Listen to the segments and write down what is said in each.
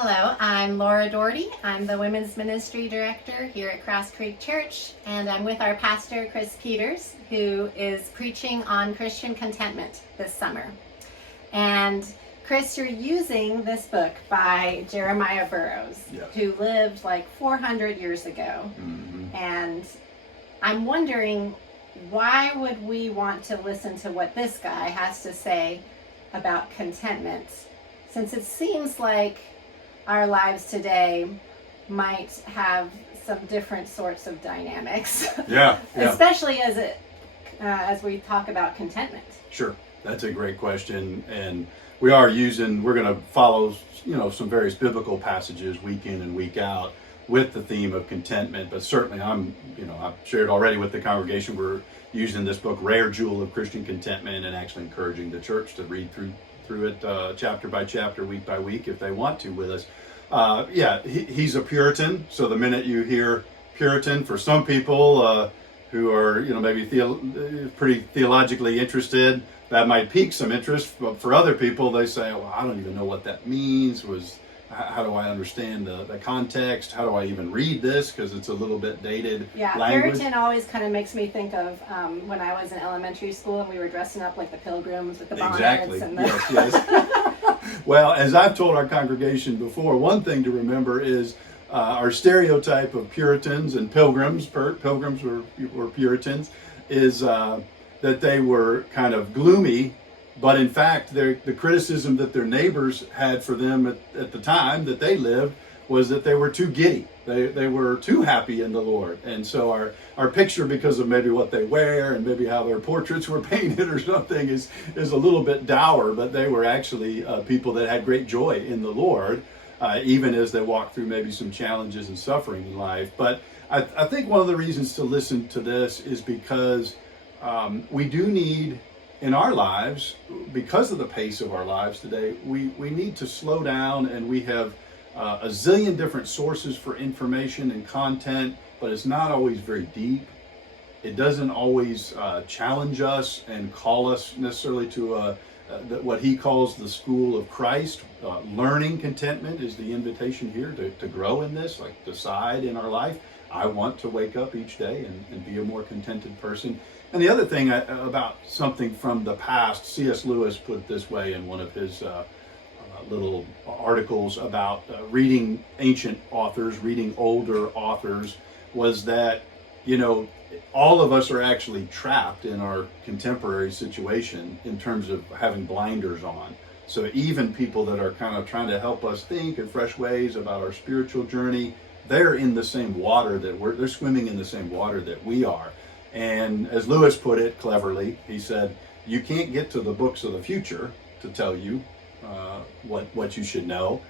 Hello, I'm Laura Doherty. I'm the Women's Ministry Director here at Cross Creek Church, and I'm with our pastor, Chris Peters, who is preaching on Christian contentment this summer. And Chris, you're using this book by Jeremiah Burroughs, Yes. who lived like 400 years ago. Mm-hmm. And I'm wondering, why would we want to listen to what this guy has to say about contentment, since it seems like our lives today might have some different sorts of dynamics. Yeah. Especially as we talk about contentment. Sure. That's a great question. And we're going to follow, some various biblical passages week in and week out with the theme of contentment. But certainly I've shared already with the congregation, we're using this book, Rare Jewel of Christian Contentment, and actually encouraging the church to read through it chapter by chapter, week by week, if they want to with us. He's a Puritan. So the minute you hear Puritan, for some people who are, maybe pretty theologically interested, that might pique some interest. But for other people, they say, well, I don't even know what that means. How do I understand the context? How do I even read this? Because it's a little bit dated language. Puritan always kind of makes me think of when I was in elementary school and we were dressing up like the pilgrims with the bonnets. Exactly. And Yes. Well, as I've told our congregation before, one thing to remember is our stereotype of Puritans and pilgrims. Pilgrims were Puritans, is that they were kind of gloomy. But in fact, the criticism that their neighbors had for them at the time that they lived was that they were too giddy. They were too happy in the Lord. And so our picture, because of maybe what they wear and maybe how their portraits were painted or something, is a little bit dour. But they were actually people that had great joy in the Lord, even as they walked through maybe some challenges and suffering in life. But I think one of the reasons to listen to this is because we do need, in our lives, because of the pace of our lives today, we need to slow down, and we have a zillion different sources for information and content, but it's not always very deep. It doesn't always challenge us and call us necessarily to what he calls the school of Christ. Learning contentment is the invitation here to grow in this, like decide in our life, I want to wake up each day and be a more contented person. And the other thing about something from the past, C.S. Lewis put it this way in one of his little articles about reading ancient authors, reading older authors, was that, all of us are actually trapped in our contemporary situation in terms of having blinders on. So even people that are kind of trying to help us think in fresh ways about our spiritual journey, they're in the same water they're swimming in the same water that we are. And as Lewis put it cleverly, he said, you can't get to the books of the future to tell you what you should know.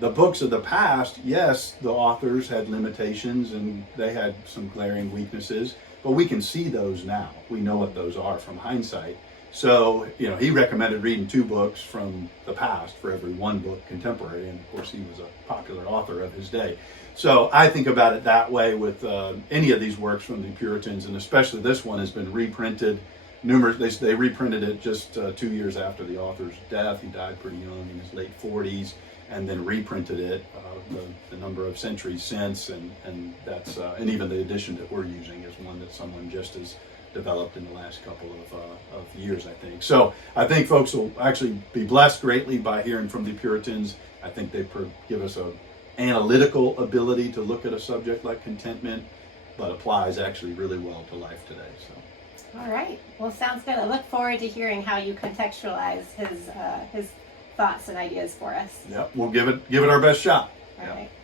The books of the past, yes, the authors had limitations and they had some glaring weaknesses, but we can see those now. We know what those are from hindsight. So, he recommended reading 2 books from the past for every one book contemporary, and of course he was a popular author of his day. So I think about it that way with any of these works from the Puritans, and especially this one has been reprinted numerous. They reprinted it just 2 years after the author's death. He died pretty young, in his late 40s, and then reprinted it the number of centuries since, and that's and even the edition that we're using is one that someone just as developed in the last couple of years, I think. So I think folks will actually be blessed greatly by hearing from the Puritans. I think they give us a analytical ability to look at a subject like contentment, but applies actually really well to life today. So. All right. Well, sounds good. I look forward to hearing how you contextualize his thoughts and ideas for us. Yeah, we'll give it our best shot. All right.